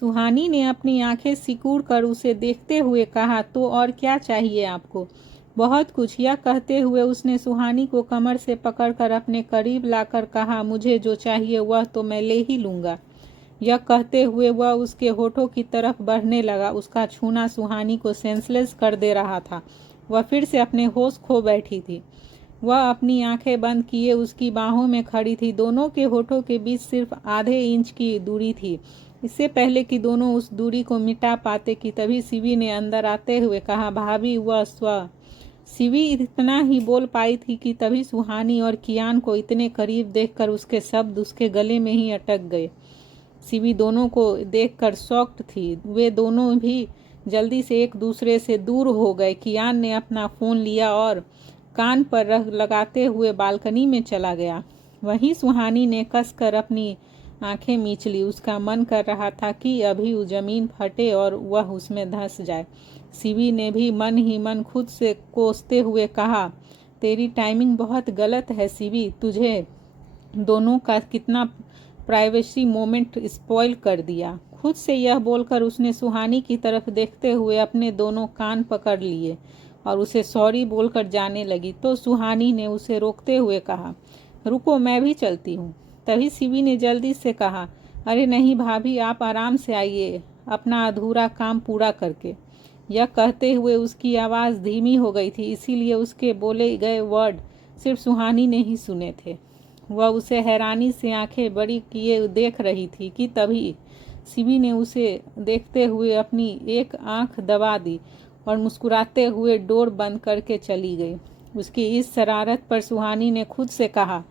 सुहानी ने अपनी आंखें सिकुड़ कर उसे देखते हुए कहा, तो और क्या चाहिए आपको? बहुत कुछ। यह कहते हुए उसने सुहानी को कमर से पकड़कर अपने करीब लाकर कहा, मुझे जो चाहिए वह तो मैं ले ही लूँगा। यह कहते हुए वह उसके होठों की तरफ बढ़ने लगा। उसका छूना सुहानी को सेंसलेस कर दे रहा था। वह फिर से अपने होश खो बैठी थी। वह अपनी आंखें बंद किए उसकी बाहों में खड़ी थी। दोनों के होठों के बीच सिर्फ आधे इंच की दूरी थी। इससे पहले कि दोनों उस दूरी को मिटा पाते कि तभी शिवी ने अंदर आते हुए कहा, भाभी वह शिवी इतना ही बोल पाई थी कि तभी सुहानी और कियान को इतने करीब देखकर उसके शब्द उसके गले में ही अटक गए। शिवी दोनों को देखकर शॉक्ड थी। वे दोनों भी जल्दी से एक दूसरे से दूर हो गए। कियान ने अपना फ़ोन लिया और कान पर लगाते हुए बालकनी में चला गया। वहीं सुहानी ने कसकर अपनी आंखें मींच ली। उसका मन कर रहा था कि अभी वो जमीन फटे और वह उसमें धंस जाए। शिवी ने भी मन ही मन खुद से कोसते हुए कहा, तेरी टाइमिंग बहुत गलत है शिवी, तुझे दोनों का कितना प्राइवेसी मोमेंट स्पॉइल कर दिया। खुद से यह बोलकर उसने सुहानी की तरफ देखते हुए अपने दोनों कान पकड़ लिए और उसे सॉरी बोलकर जाने लगी तो सुहानी ने उसे रोकते हुए कहा, रुको मैं भी चलती हूँ। तभी शिवी ने जल्दी से कहा, अरे नहीं भाभी, आप आराम से आइए अपना अधूरा काम पूरा करके। यह कहते हुए उसकी आवाज़ धीमी हो गई थी, इसीलिए उसके बोले गए वर्ड सिर्फ सुहानी ने ही सुने थे। वह उसे हैरानी से आंखें बड़ी किए देख रही थी कि तभी शिवी ने उसे देखते हुए अपनी एक आंख दबा दी और मुस्कुराते हुए डोर बंद करके चली गई। उसकी इस शरारत पर सुहानी ने खुद से कहा,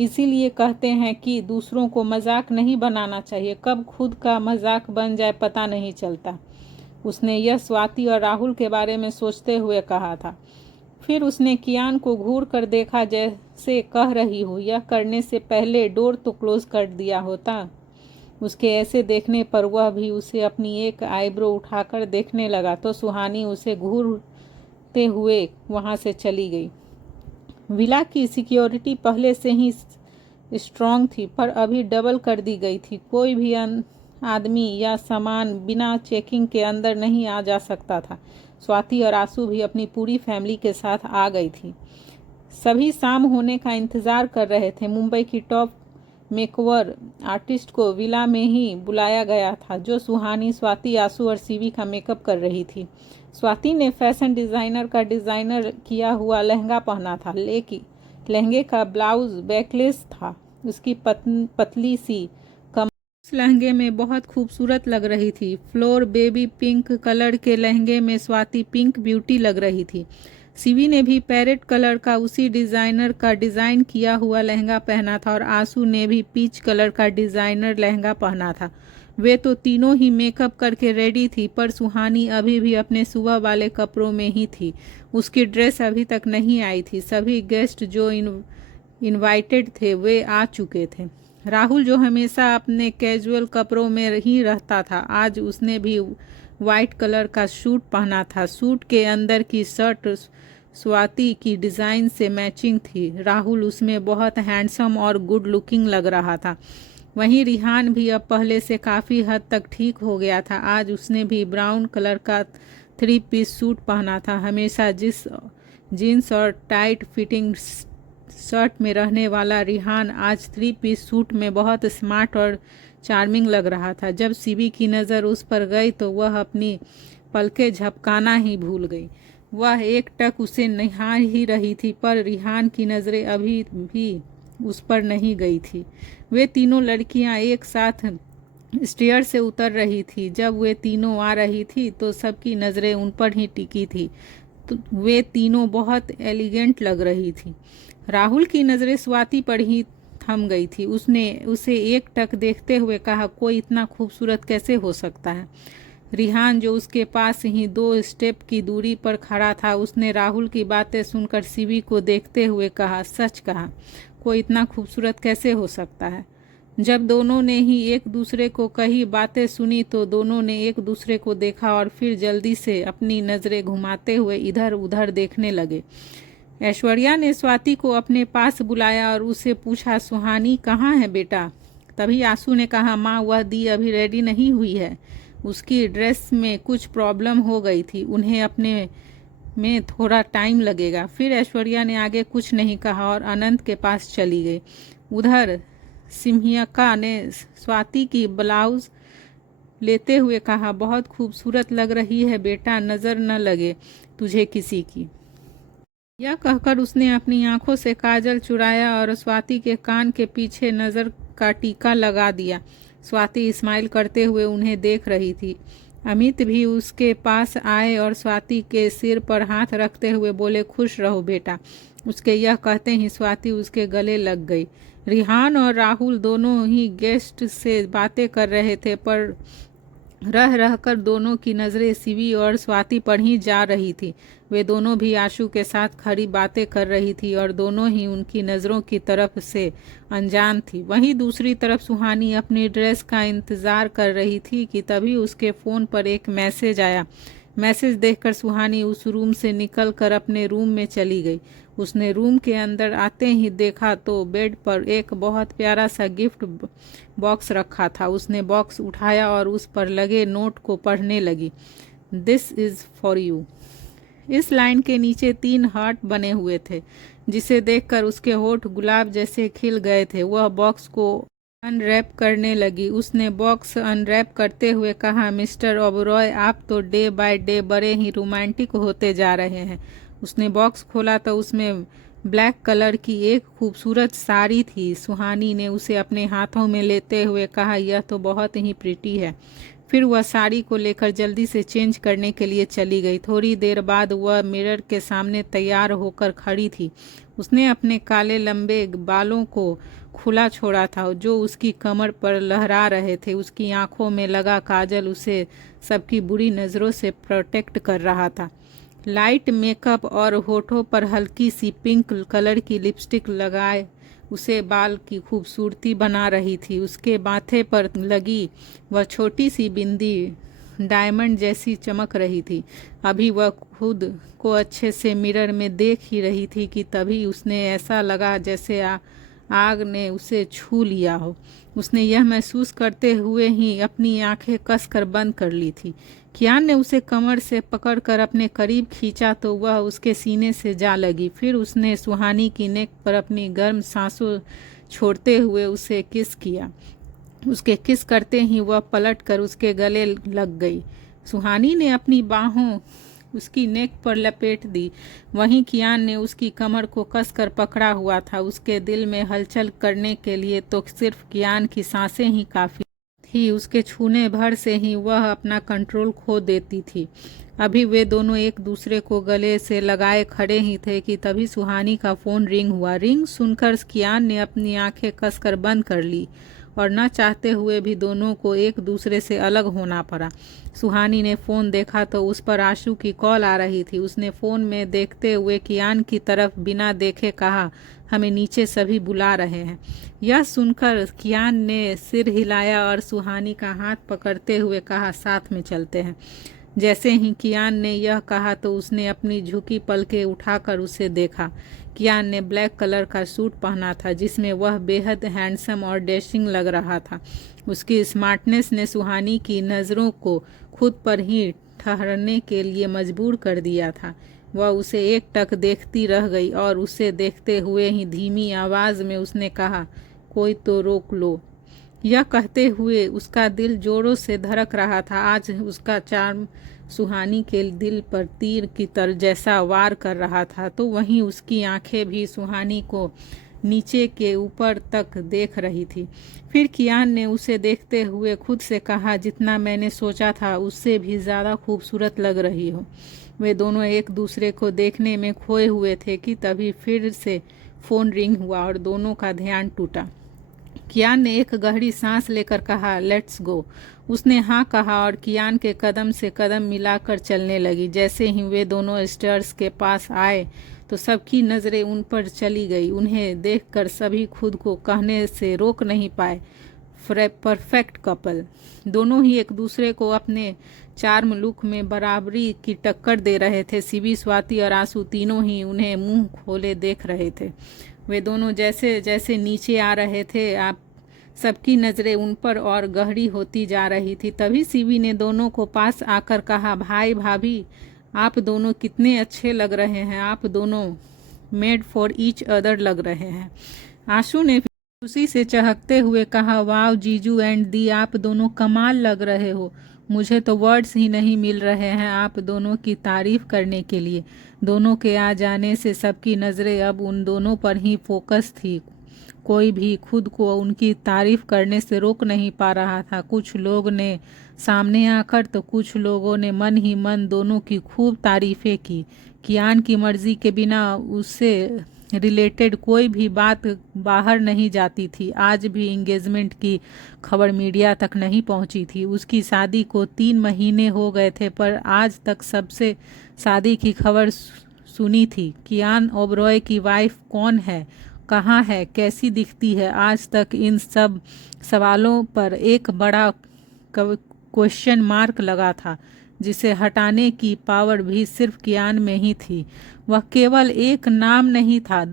इसीलिए कहते हैं कि दूसरों को मजाक नहीं बनाना चाहिए, कब खुद का मजाक बन जाए पता नहीं चलता। उसने यह स्वाति और राहुल के बारे में सोचते हुए कहा था। फिर उसने कियान को घूर कर देखा, जैसे कह रही हो यह करने से पहले डोर तो क्लोज कर दिया होता। उसके ऐसे देखने पर वह भी उसे अपनी एक आईब्रो उठाकर देखने लगा तो सुहानी उसे घूरते हुए वहां से चली गई। विला की सिक्योरिटी पहले से ही स्ट्रांग थी पर अभी डबल कर दी गई थी। कोई भी आदमी या सामान बिना चेकिंग के अंदर नहीं आ जा सकता था। स्वाति और आंसू भी अपनी पूरी फैमिली के साथ आ गई थी। सभी शाम होने का इंतजार कर रहे थे। मुंबई की टॉप मेकओवर आर्टिस्ट को विला में ही बुलाया गया था, जो सुहानी, स्वाति, आंसू और शिवी का मेकअप कर रही थी। स्वाति ने फैशन डिज़ाइनर का डिज़ाइनर किया हुआ लहंगा पहना था, लेकिन लहंगे का ब्लाउज बैकलेस था। उसकी पतली सी कमर उस लहंगे में बहुत खूबसूरत लग रही थी। फ्लोर बेबी पिंक कलर के लहंगे में स्वाति पिंक ब्यूटी लग रही थी। शिवी ने भी पैरेट कलर का उसी डिज़ाइनर का डिज़ाइन किया हुआ लहंगा पहना था और आंसू ने भी पीच कलर का डिज़ाइनर लहंगा पहना था। वे तो तीनों ही मेकअप करके रेडी थी, पर सुहानी अभी भी अपने सुबह वाले कपड़ों में ही थी। उसकी ड्रेस अभी तक नहीं आई थी। सभी गेस्ट जो इनवाइटेड थे वे आ चुके थे। राहुल जो हमेशा अपने कैजुअल कपड़ों में ही रहता था, आज उसने भी वाइट कलर का सूट पहना था। सूट के अंदर की शर्ट स्वाति की डिज़ाइन से मैचिंग थी। राहुल उसमें बहुत हैंडसम और गुड लुकिंग लग रहा था। वहीं रिहान भी अब पहले से काफ़ी हद तक ठीक हो गया था। आज उसने भी ब्राउन कलर का 3 पीस सूट पहना था। हमेशा जिस जीन्स और टाइट फिटिंग शर्ट में रहने वाला रिहान आज 3 पीस सूट में बहुत स्मार्ट और चार्मिंग लग रहा था। जब शिवी की नज़र उस पर गई तो वह अपनी पलकें झपकाना ही भूल गई। वह एक टक उसे निहार ही रही थी, पर रिहान की नज़रें अभी भी उस पर नहीं गई थी। वे तीनों लड़कियां एक साथ स्टेयर से उतर रही थी। जब वे तीनों आ रही थी तो सबकी नज़रें उन पर ही टिकी थी। तो वे तीनों बहुत एलिगेंट लग रही थी। राहुल की नज़रें स्वाति पर ही थम गई थी। उसने उसे एक टक देखते हुए कहा, कोई इतना खूबसूरत कैसे हो सकता है? रिहान जो उसके पास ही 2 स्टेप की दूरी पर खड़ा था, उसने राहुल की बातें सुनकर शिवी को देखते हुए कहा, सच कहा, कोई इतना खूबसूरत कैसे हो सकता है? जब दोनों ने ही एक दूसरे को कही बातें सुनी तो दोनों ने एक दूसरे को देखा और फिर जल्दी से अपनी नज़रें घुमाते हुए इधर उधर देखने लगे। ऐश्वर्या ने स्वाति को अपने पास बुलाया और उसे पूछा, सुहानी कहाँ है बेटा? तभी आंसू ने कहा, माँ वह दी अभी रेडी नहीं हुई है, उसकी ड्रेस में कुछ प्रॉब्लम हो गई थी, उन्हें अपने में थोड़ा टाइम लगेगा। फिर ऐश्वर्या ने आगे कुछ नहीं कहा और अनंत के पास चली गई। उधर सिम्हियका ने स्वाति की ब्लाउज लेते हुए कहा, बहुत खूबसूरत लग रही है बेटा, नज़र न लगे तुझे किसी की। यह कहकर उसने अपनी आंखों से काजल चुराया और स्वाति के कान के पीछे नज़र का टीका लगा दिया। स्वाति स्माइल करते हुए उन्हें देख रही थी। अमित भी उसके पास आए और स्वाति के सिर पर हाथ रखते हुए बोले, खुश रहो बेटा। उसके यह कहते ही स्वाति उसके गले लग गई। रिहान और राहुल दोनों ही गेस्ट से बातें कर रहे थे, पर रह रहकर दोनों की नज़रें शिवी और स्वाति पर ही जा रही थी। वे दोनों भी आशु के साथ खड़ी बातें कर रही थी और दोनों ही उनकी नज़रों की तरफ से अनजान थी। वहीं दूसरी तरफ सुहानी अपनी ड्रेस का इंतज़ार कर रही थी कि तभी उसके फ़ोन पर एक मैसेज आया। मैसेज देखकर सुहानी उस रूम से निकलकर अपने रूम में चली गई। उसने रूम के अंदर आते ही देखा तो बेड पर एक बहुत प्यारा सा गिफ्ट बॉक्स रखा था। उसने बॉक्स उठाया और उस पर लगे नोट को पढ़ने लगी। This is for you. इस लाइन के नीचे 3 हार्ट बने हुए थे, जिसे देखकर उसके होठ गुलाब जैसे खिल गए थे। वह बॉक्स को अनरैप करने लगी। उसने बॉक्स अनरैप करते हुए कहा, मिस्टर ओबरॉय, आप तो डे बाय डे बड़े ही रोमांटिक होते जा रहे हैं। उसने बॉक्स खोला तो उसमें ब्लैक कलर की एक खूबसूरत साड़ी थी। सुहानी ने उसे अपने हाथों में लेते हुए कहा, यह तो बहुत ही प्रिटी है। फिर वह साड़ी को लेकर जल्दी से चेंज करने के लिए चली गई। थोड़ी देर बाद वह मिरर के सामने तैयार होकर खड़ी थी। उसने अपने काले लंबे बालों को खुला छोड़ा था जो उसकी कमर पर लहरा रहे थे। उसकी आंखों में लगा काजल उसे सबकी बुरी नज़रों से प्रोटेक्ट कर रहा था। लाइट मेकअप और होठों पर हल्की सी पिंक कलर की लिपस्टिक लगाए उसे बाल की खूबसूरती बना रही थी। उसके माथे पर लगी वह छोटी सी बिंदी डायमंड जैसी चमक रही थी। अभी वह खुद को अच्छे से मिरर में देख ही रही थी कि तभी उसने ऐसा लगा जैसे आग ने उसे छू लिया हो। उसने यह महसूस करते हुए ही अपनी आंखें कसकर बंद कर ली थी। कियान ने उसे कमर से पकड़कर अपने करीब खींचा तो वह उसके सीने से जा लगी। फिर उसने सुहानी की नेक पर अपनी गर्म सांसों छोड़ते हुए उसे किस किया। उसके किस करते ही वह पलटकर उसके गले लग गई। सुहानी ने अपनी बाहों उसकी नेक पर लपेट दी। वहीं कियान ने उसकी कमर को कसकर पकड़ा हुआ था। उसके दिल में हलचल करने के लिए तो सिर्फ कियान की सांसें ही काफ़ी थी। उसके छूने भर से ही वह अपना कंट्रोल खो देती थी। अभी वे दोनों एक दूसरे को गले से लगाए खड़े ही थे कि तभी सुहानी का फ़ोन रिंग हुआ। रिंग सुनकर कियान ने अपनी आंखें कसकर बंद कर ली और न चाहते हुए भी दोनों को एक दूसरे से अलग होना पड़ा। सुहानी ने फ़ोन देखा तो उस पर आशु की कॉल आ रही थी। उसने फ़ोन में देखते हुए कियान की तरफ बिना देखे कहा, हमें नीचे सभी बुला रहे हैं। यह सुनकर कियान ने सिर हिलाया और सुहानी का हाथ पकड़ते हुए कहा, साथ में चलते हैं। जैसे ही कियान ने यह कहा तो उसने अपनी झुकी पलकें उठाकर उसे देखा। कियान ने ब्लैक कलर का सूट पहना था जिसमें वह बेहद हैंडसम और डैशिंग लग रहा था। उसकी स्मार्टनेस ने सुहानी की नज़रों को खुद पर ही ठहरने के लिए मजबूर कर दिया था। वह उसे एक टक देखती रह गई और उसे देखते हुए ही धीमी आवाज़ में उसने कहा, कोई तो रोक लो। यह कहते हुए उसका दिल जोरों से धड़क रहा था। आज उसका चार्म सुहानी के दिल पर तीर की तरह जैसा वार कर रहा था, तो वहीं उसकी आंखें भी सुहानी को नीचे के ऊपर तक देख रही थी। फिर कियान ने उसे देखते हुए खुद से कहा, जितना मैंने सोचा था उससे भी ज़्यादा खूबसूरत लग रही हो। वे दोनों एक दूसरे को देखने में खोए हुए थे कि तभी फिर से फ़ोन रिंग हुआ और दोनों का ध्यान टूटा। कियान ने एक गहरी सांस लेकर कहा, लेट्स गो। उसने हाँ कहा और कियान के कदम से कदम मिलाकर चलने लगी। जैसे ही वे दोनों स्टेयर्स के पास आए तो सबकी नज़रें उन पर चली गई। उन्हें देखकर सभी खुद को कहने से रोक नहीं पाए, परफेक्ट कपल। दोनों ही एक दूसरे को अपने चार्म लुक में बराबरी की टक्कर दे रहे थे। शिवी, स्वाति और आंसू तीनों ही उन्हें मुंह खोले देख रहे थे। वे दोनों जैसे जैसे नीचे आ रहे थे आप सबकी नज़रें उन पर और गहरी होती जा रही थी। तभी सीवी ने दोनों को पास आकर कहा, भाई भाभी आप दोनों कितने अच्छे लग रहे हैं, आप दोनों मेड फॉर ईच अदर लग रहे हैं। आशु ने खुशी से चहकते हुए कहा, वाव जीजू एंड दी, आप दोनों कमाल लग रहे हो। मुझे तो वर्ड्स ही नहीं मिल रहे हैं आप दोनों की तारीफ करने के लिए। दोनों के आ जाने से सबकी नज़रें अब उन दोनों पर ही फोकस थी। कोई भी खुद को उनकी तारीफ करने से रोक नहीं पा रहा था। कुछ लोग ने सामने आकर तो कुछ लोगों ने मन ही मन दोनों की खूब तारीफें की। कियान की मर्जी के बिना उससे रिलेटेड कोई भी बात बाहर नहीं जाती थी। आज भी एंगेजमेंट की खबर मीडिया तक नहीं पहुंची थी। उसकी शादी को 3 महीने हो गए थे, पर आज तक सबसे शादी की खबर सुनी थी। कियान ओबरॉय की वाइफ कौन है, कहाँ है, कैसी दिखती है, आज तक इन सब सवालों पर एक बड़ा क्वेश्चन मार्क लगा था, जिसे हटाने की पावर भी सिर्फ कियान में ही थी। वह केवल एक नाम नहीं था,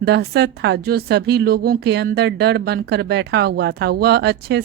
दहशत था जो सभी लोगों के अंदर डर बनकर बैठा हुआ था। वह अच्छे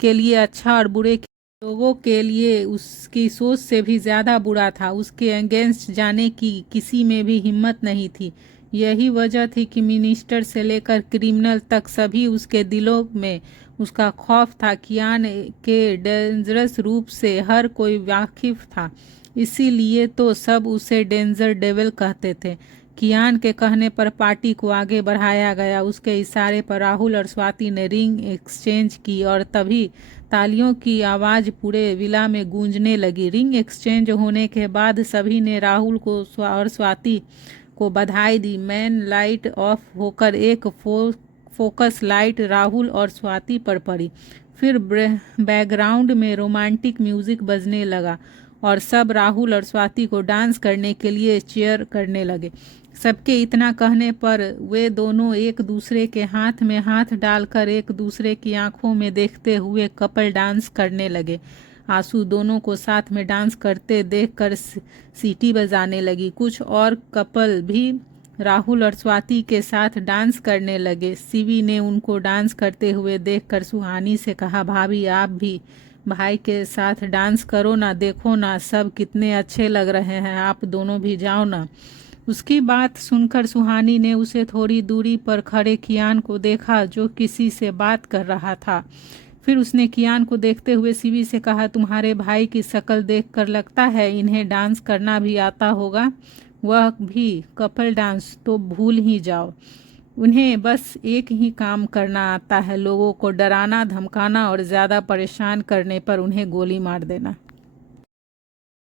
के लिए अच्छा और बुरे लोगों के लिए उसकी सोच से भी ज़्यादा बुरा था। उसके अगेंस्ट जाने की किसी में भी हिम्मत नहीं थी। यही वजह थी कि मिनिस्टर से लेकर क्रिमिनल तक सभी उसके दिलों में उसका खौफ था। कियान के डेंजरस रूप से हर कोई वाकिफ था, इसीलिए तो सब उसे डेंजर डेविल कहते थे। कियान के कहने पर पार्टी को आगे बढ़ाया गया। उसके इशारे पर राहुल और स्वाति ने रिंग एक्सचेंज की और तभी तालियों की आवाज़ पूरे विला में गूंजने लगी। रिंग एक्सचेंज होने के बाद सभी ने राहुल को और स्वाति को बधाई दी। मैन लाइट ऑफ होकर एक फोकस लाइट राहुल और स्वाति पर पड़ी। फिर बैकग्राउंड में रोमांटिक म्यूजिक बजने लगा और सब राहुल और स्वाति को डांस करने के लिए चीयर करने लगे। सबके इतना कहने पर वे दोनों एक दूसरे के हाथ में हाथ डालकर एक दूसरे की आंखों में देखते हुए कपल डांस करने लगे। आंसू दोनों को साथ में डांस करते देखकर सीटी बजाने लगी। कुछ और कपल भी राहुल और स्वाति के साथ डांस करने लगे। सीवी ने उनको डांस करते हुए देखकर सुहानी से कहा, भाभी आप भी भाई के साथ डांस करो ना, देखो ना सब कितने अच्छे लग रहे हैं, आप दोनों भी जाओ ना। उसकी बात सुनकर सुहानी ने उसे थोड़ी दूरी पर खड़े कियान को देखा जो किसी से बात कर रहा था। फिर उसने कियान को देखते हुए सीवी से कहा, तुम्हारे भाई की शक्ल देखकर लगता है इन्हें डांस करना भी आता होगा, वह भी कपल डांस, तो भूल ही जाओ। उन्हें बस एक ही काम करना आता है, लोगों को डराना, धमकाना और ज़्यादा परेशान करने पर उन्हें गोली मार देना।